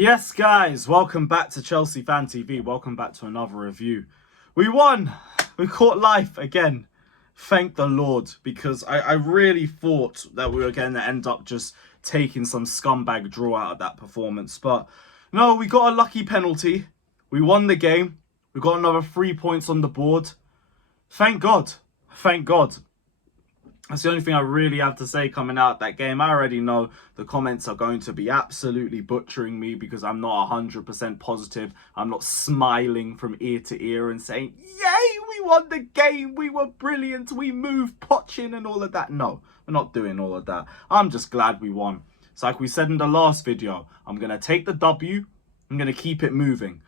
Yes, guys, welcome back to Chelsea Fan TV. Welcome back to another review. We won. We caught life again. Thank the Lord, because I really thought that we were going to end up just taking some scumbag draw out of that performance. But no, we got a lucky penalty. We won the game. We got another 3 points on the board. Thank God. Thank God. That's the only thing I really have to say coming out of that game. I already know the comments are going to be absolutely butchering me because I'm not 100% positive. I'm not smiling from ear to ear and saying, yay, we won the game. We were brilliant. We moved Pochettino and all of that. No, we're not doing all of that. I'm just glad we won. It's like we said in the last video. I'm going to take the W. I'm going to keep it moving.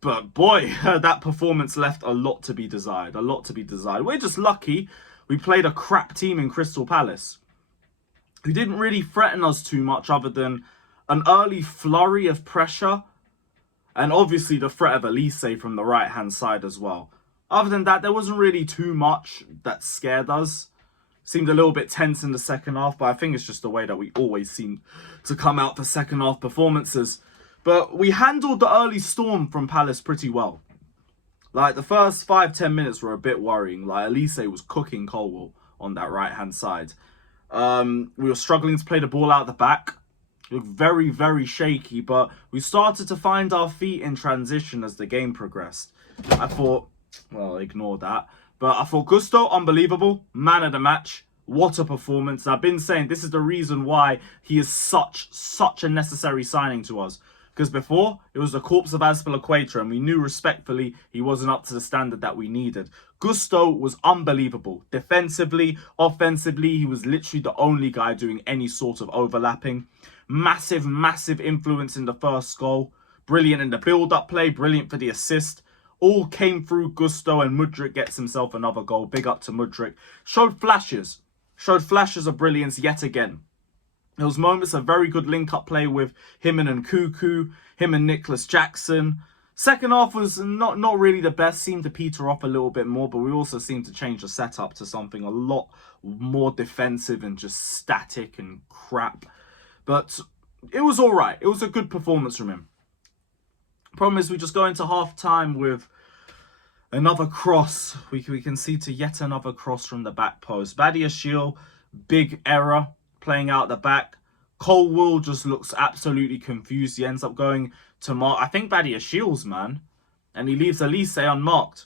But boy, that performance left a lot to be desired. A lot to be desired. We're just lucky we played a crap team in Crystal Palace who didn't really threaten us too much other than an early flurry of pressure and obviously the threat of Elise from the right-hand side as well. Other than that, there wasn't really too much that scared us. Seemed a little bit tense in the second half, but I think it's just the way that we always seem to come out for second half performances. But we handled the early storm from Palace pretty well. Like, the first 5-10 minutes were a bit worrying. Like, Elise was cooking Colwell on that right-hand side. We were struggling to play the ball out the back. It looked very, very shaky, but we started to find our feet in transition as the game progressed. I thought, well, ignore that. But I thought Gusto, unbelievable. Man of the match. What a performance. I've been saying this is the reason why he is such a necessary signing to us. Because before, it was the corpse of Azpilicueta, and we knew respectfully he wasn't up to the standard that we needed. Gusto was unbelievable. Defensively, offensively, he was literally the only guy doing any sort of overlapping. Massive, massive influence in the first goal. Brilliant in the build-up play, brilliant for the assist. All came through Gusto, and Mudryk gets himself another goal. Big up to Mudryk. Showed flashes of brilliance yet again. There was moments of very good link-up play with him and Nkuku, him and Nicholas Jackson. Second half was not really the best, seemed to peter off a little bit more, but we also seemed to change the setup to something a lot more defensive and just static and crap. But it was all right. It was a good performance from him. Problem is, we just go into half-time with another cross. We can see to yet another cross from the back post. Badiashile, big error. Playing out the back. Colwell just looks absolutely confused. He ends up going to mark, I think, Badiashile's man. And he leaves Elise unmarked.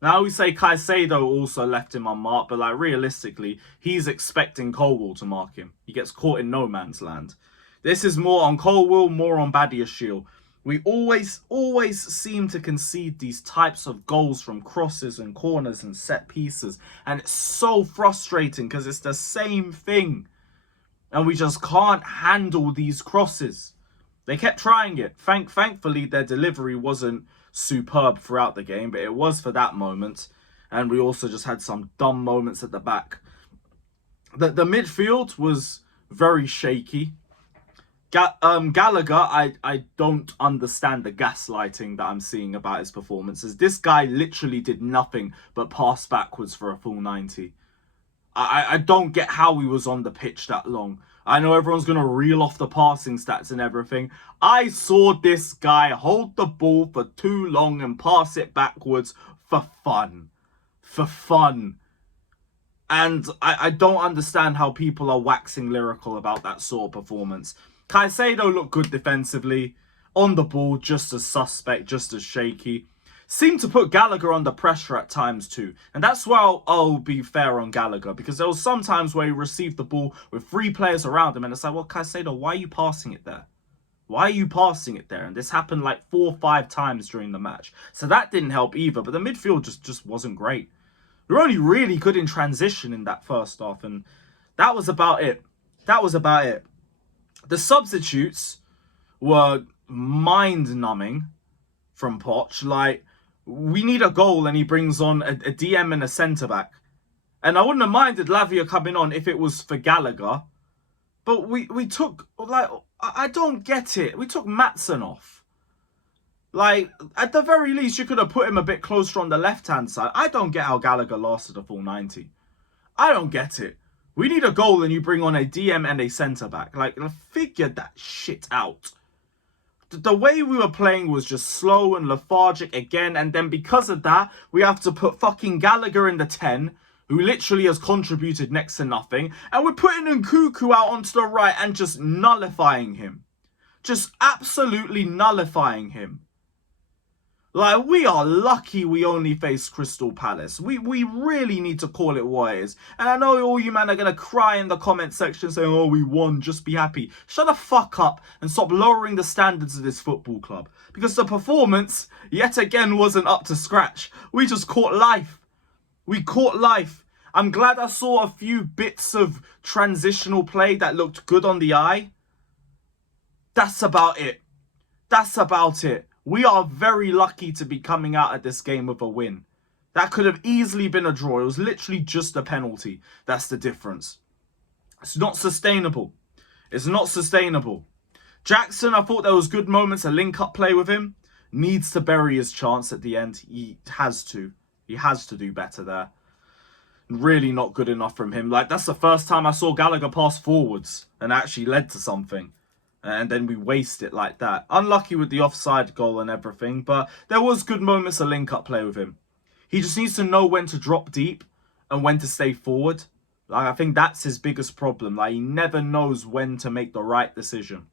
Now we say Caicedo also left him unmarked. But like realistically, he's expecting Colwell to mark him. He gets caught in no man's land. This is more on Colwell, more on Badiashile. We always seem to concede these types of goals from crosses and corners and set pieces. And it's so frustrating because it's the same thing. And we just can't handle these crosses. They kept trying it. Thankfully, their delivery wasn't superb throughout the game, but it was for that moment. And we also just had some dumb moments at the back. The midfield was very shaky. Gallagher, I don't understand the gaslighting that I'm seeing about his performances. This guy literally did nothing but pass backwards for a full 90. I don't get how he was on the pitch that long. I know everyone's going to reel off the passing stats and everything. I saw this guy hold the ball for too long and pass it backwards for fun. For fun. And I don't understand how people are waxing lyrical about that sort of performance. Caicedo looked good defensively. On the ball, just as suspect, just as shaky. Seemed to put Gallagher under pressure at times too. And that's why I'll be fair on Gallagher. Because there was some times where he received the ball with 3 players around him. And it's like, well, Caicedo, why are you passing it there? Why are you passing it there? And this happened like 4 or 5 times during the match. So that didn't help either. But the midfield just wasn't great. We were only really good in transition in that first half. And that was about it. That was about it. The substitutes were mind-numbing from Poch. Like, we need a goal and he brings on a DM and a centre-back. And I wouldn't have minded Lavia coming on if it was for Gallagher. But we took, like, I don't get it. We took Maatsen off. Like, at the very least, you could have put him a bit closer on the left-hand side. I don't get how Gallagher lasted a full 90. I don't get it. We need a goal and you bring on a DM and a centre-back. Like, figure that shit out. The way we were playing was just slow and lethargic again, and then because of that, we have to put fucking Gallagher in the 10, who literally has contributed next to nothing, and we're putting Nkunku out onto the right and just nullifying him. Just absolutely nullifying him. Like, we are lucky we only faced Crystal Palace. We really need to call it what it is. And I know all you men are going to cry in the comment section saying, oh, we won, just be happy. Shut the fuck up and stop lowering the standards of this football club. Because the performance, yet again, wasn't up to scratch. We just caught life. We caught life. I'm glad I saw a few bits of transitional play that looked good on the eye. That's about it. That's about it. We are very lucky to be coming out of this game with a win. That could have easily been a draw. It was literally just a penalty. That's the difference. It's not sustainable. It's not sustainable. Jackson, I thought there was good moments, a link-up play with him. Needs to bury his chance at the end. He has to. He has to do better there. Really not good enough from him. Like, that's the first time I saw Gallagher pass forwards and actually led to something. And then we waste it like that. Unlucky with the offside goal and everything, but there was good moments of link-up play with him. He just needs to know when to drop deep and when to stay forward. Like, I think that's his biggest problem. Like, he never knows when to make the right decision.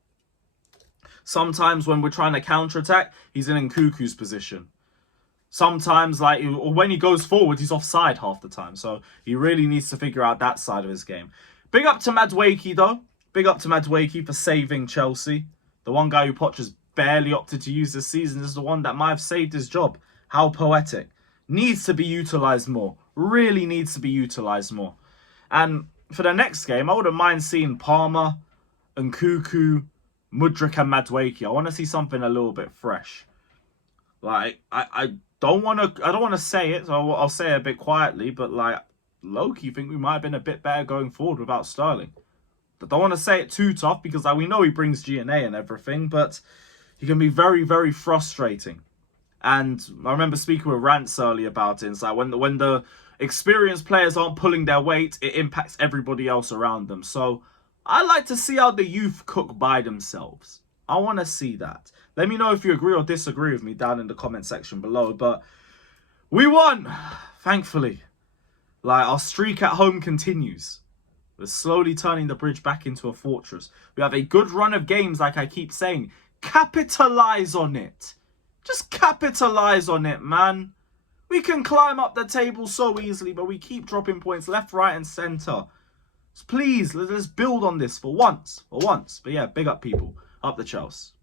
Sometimes when we're trying to counter-attack, he's in Nkunku's position. Sometimes, like, when he goes forward, he's offside half the time. So he really needs to figure out that side of his game. Big up to Madueke, though. Big up to Madueke for saving Chelsea. The one guy who Poch has barely opted to use this season is the one that might have saved his job. How poetic. Needs to be utilised more. Really needs to be utilised more. And for the next game, I wouldn't mind seeing Palmer, Nkunku, Mudryk and Madueke. I want to see something a little bit fresh. Like, I don't want to say it, so I'll say it a bit quietly, but like, low-key think we might have been a bit better going forward without Sterling. I don't want to say it too tough because like, we know he brings G&A and everything, but he can be very, very frustrating. And I remember speaking with Rance earlier about it. It's like when the experienced players aren't pulling their weight, it impacts everybody else around them. So I like to see how the youth cook by themselves. I want to see that. Let me know if you agree or disagree with me down in the comment section below. But we won, thankfully. Like, our streak at home continues. We're slowly turning the bridge back into a fortress. We have a good run of games, like I keep saying. Capitalize on it. Just capitalize on it, man. We can climb up the table so easily, but we keep dropping points left, right, and centre. So please, let's build on this for once. For once. But yeah, big up, people. Up the Chelsea.